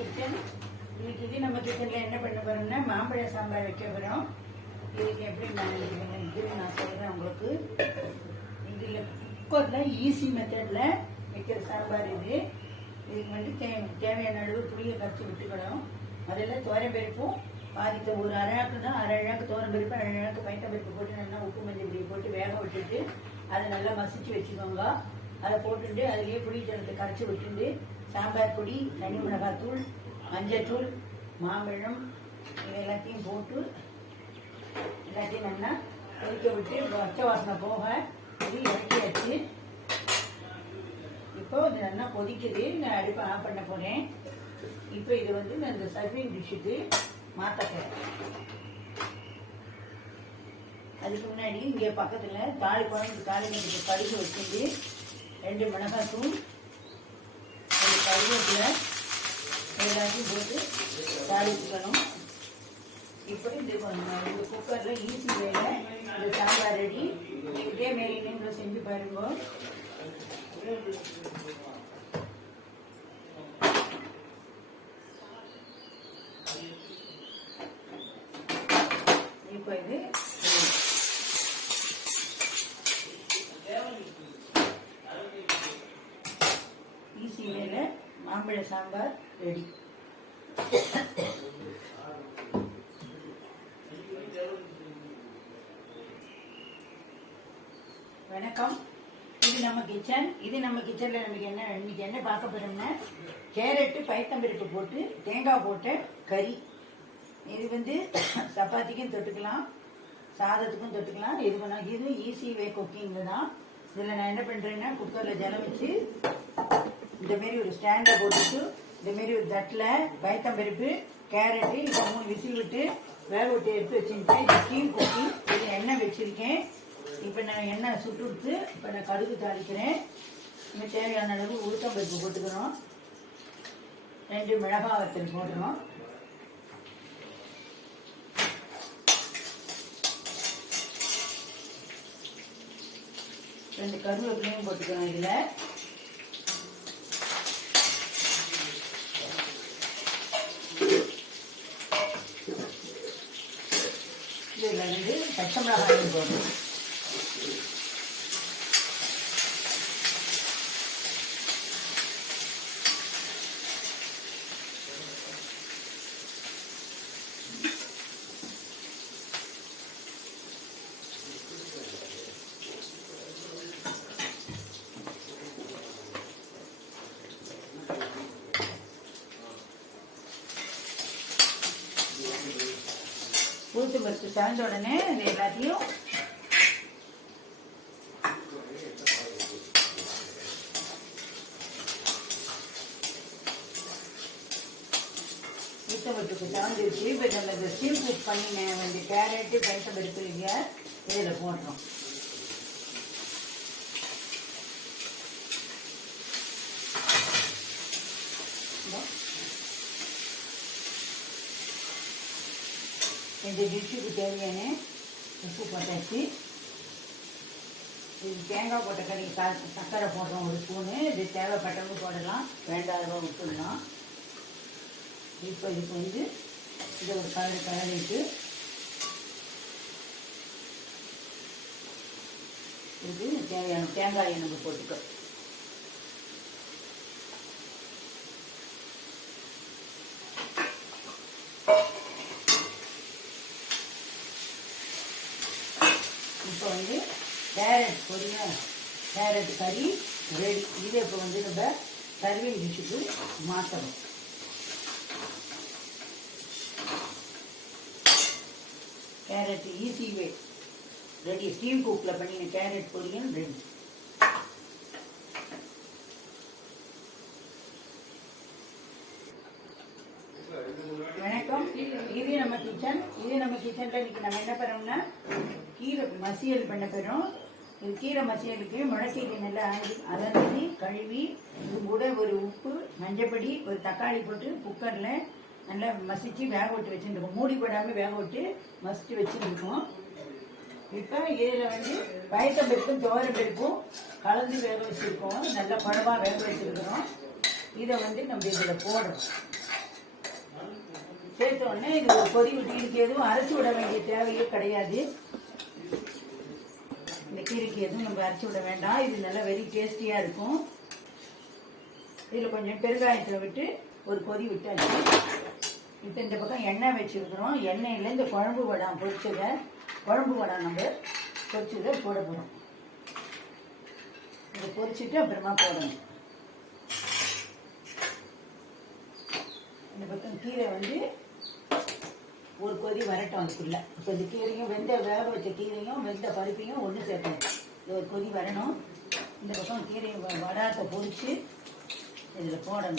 Kitchen இன்னைக்கு இது நம்ம கிச்சனில் என்ன பண்ண போறோம்னா மாம்பழ சாம்பார் வைக்க போகிறோம் இதுக்கு எப்படி நான் இது நான் சொல்கிறேன் உங்களுக்கு. இதில் குக்கரில் ஈஸி மெத்தடில் வைக்கிற சாம்பார் இது. இதுக்கு வந்து தே தேவையான அளவு புளியை கரைச்சி விட்டுக்கணும். அதில் தோரம்பருப்பும் பாதித்த ஒரு அரை ஆக்கு தான் அரை அழகு தோரம்பருப்பு அரை அழகு பருப்பு போட்டு நல்லா உப்பு மஞ்சள் பொடி போட்டு வேக விட்டுட்டு அதை நல்லா மசிச்சு வச்சுக்கோங்க. அதை போட்டுட்டு அதுலேயே புளி ஜலத்தை கரைச்சி விட்டுட்டு சாம்பார் பொடி தனி மிளகாத்தூள் மஞ்சத்தூள் மாம்பழம் இது எல்லாத்தையும் போட்டு எல்லாத்தையும் நல்லா கொதிக்க விட்டு பச்சை வாசனை போக இது இறக்கியாச்சு. இப்போ இது நல்லா கொதிக்குது. நான் அடுப்பை ஆஃப் பண்ண போகிறேன் இப்போ இது வந்து நான் இந்த சர்விங் டிஷ்ஷுக்கு மாற்ற போகிறேன் அதுக்கு முன்னாடி இங்கே பக்கத்தில் தாலி குழம்பு தாளிக்கு கடுகு வச்சுட்டு ரெண்டு மிளகாத்தூள் கருவேப்பிலை எல்லாத்தையும் போட்டு தாளிச்சுக்கணும். இப்படி இது பண்ணணும் இந்த குக்கரில் ஈஸி வேலை இந்த சாம்பார் ரெடி இதே மாரி நீங்களும் செஞ்சு பாருங்க இப்போ இது ஈஸி வேலை மாம்பழ சாம்பார் ரெடி. வணக்கம். இது நம்ம கிச்சன். இது நம்ம கிச்சன்ல நமக்கு என்ன இன்னைக்கு என்ன பார்க்க போறோம்னா கேரட்டு பைத்தம்பருப்பு போட்டு தேங்காய் போட்ட கறி. இது வந்து சப்பாத்திக்கும் தொட்டுக்கலாம் சாதத்துக்கும் தொட்டுக்கலாம். இது பண்ணா இது ஈஸி வே குக்கிங் தான். இதில் நான் என்ன பண்ணுறேன்னா குக்கரில் ஜலம் வச்சு இந்த மாரி ஒரு ஸ்டாண்டை போட்டுட்டு இந்த மாரி ஒரு தட்டில் பயத்தம்பருப்பு கேரட்டு இப்போ மூணு விசில் விட்டு வேக விட்டு எடுத்து வச்சுருக்கேன் இது ஸ்டீம் குக்கி இதில் எண்ணெய் வச்சுருக்கேன். இப்போ நான் எண்ணெய் சுட்டு விட்டு இப்போ நான் கடுகு தாளிக்கிறேன். இங்கே தேவையான அளவு உளுத்தம்பருப்பு போட்டுக்கிறோம் ரெண்டு மிளகா வத்தல் போடுறோம் ரெண்டு கருவேப்பிலையும் போட்டுக்கிறோம் இதில். வந்து பச்சை மிளகாயும் போடணும் ஊத்து பருப்பு சாய்ந்த உடனே இது எல்லாத்தையும் ஊத்த சாய்ந்துருச்சு இப்போ நம்ம இந்த ஸ்டீம் குக் பண்ணின வந்து கேரட்டு பைச பருப்பு இல்லையா இதில் போடுறோம் இந்த டிஷ்ஷுக்கு தேவையான உப்பு போட்டாச்சு. இது தேங்காய் போட்ட கறி சா- சர்க்கரை போடுறோம் ஒரு ஸ்பூனு. இது தேவைப்பட்டவங்க போடலாம். வேண்டாதவங்க விட்டுடலாம். இப்போ இதுக்கு வந்து இதை ஒரு கலர் கலரிட்டு இது தேவையான தேங்காயை எனக்கு போட்டுக்கோ. இப்போ வந்து கேரட் பொரியும் கேரட் கறி ரெடி இது இப்போ வந்து நம்ம சர்விங் டிஷ்ஷுக்கு மாற்றணும். Carrot easy way ready steam குக்கில் பண்ணின கேரட் பொரியல் ரெடி வணக்கம். இது நம்ம கிச்சன் இது நம்ம கிச்சன்ல இன்னைக்கு நம்ம என்ன பண்ணோம்னா மசியல் பண்ண பெறும் இது கீரை மசியலுக்கு முளைக்கீரை நல்லா ஆஞ்சி கழுவி இது கூட ஒரு உப்பு மஞ்சப்பொடி ஒரு தக்காளி போட்டு குக்கரில் நல்லா மசிச்சு வேக விட்டு வச்சுருக்கோம் மூடி போடாமல் வேக விட்டு மசித்து வச்சுருக்கோம் இப்போ இதில் வந்து பயத்தம்பருப்பும் துவரம்பருப்பும் கலந்து வேக வச்சுருக்கோம். நல்லா பழமாக வேக வச்சுருக்கிறோம். இதை வந்து நம்ம இதில் போடுறோம் சேர்த்த உடனே இது ஒரு கொதி விட்டு இதுக்கு எதுவும் அரைச்சி விட வேண்டிய தேவையே கிடையாது. கீரைக்கு எதுவும் நம்ம அரைச்சி விட வேண்டாம். இது நல்லா வெரி டேஸ்டியாக இருக்கும். இதில் கொஞ்சம் பெருங்காயத்தை விட்டு ஒரு கொதி விட்டாச்சு. இப்போ இந்த பக்கம் எண்ணெய் வச்சுருக்குறோம். எண்ணெயில் இந்த குழம்பு வடம் பொரிச்சதை குழம்பு வடம் நம்ம பொரிச்சதை போட போகிறோம் இதை பொரிச்சிட்டு அப்புறமா போடணும். இந்த பக்கம் கீரை வந்து ஒரு கொதி வரட்டும் அதுக்குள்ளே. இப்போ இந்த கீரையும் வெந்த வேக வச்ச கீரையும் வெந்த பருப்பையும் ஒன்று சேர்க்கணும். இது ஒரு கொதி வரணும். இந்த பக்கம் கீரையை வ- வடாத்தை பொரிச்சு இதில் போடணும்.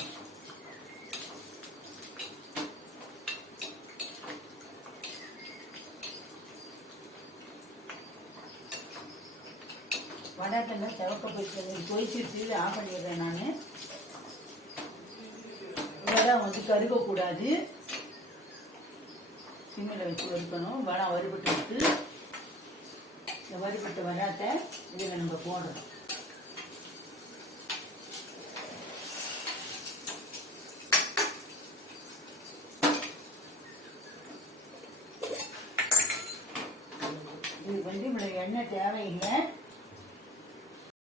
வடாத்தெல்லாம் சிவக்க போயிட்டு பொரிச்சிட்டு ஆஃப் பண்ணிடுறேன் நான். வந்து கருகக்கூடாது. சிம்மில் வச்சு வறுக்கணும். வடம் வறுபட்டு விட்டு இந்த வறுபட்ட வடாத்தை இதில் நம்ம போடுறோம் இது வந்து இவ்வளோ எண்ணெய் தேவையில்லை.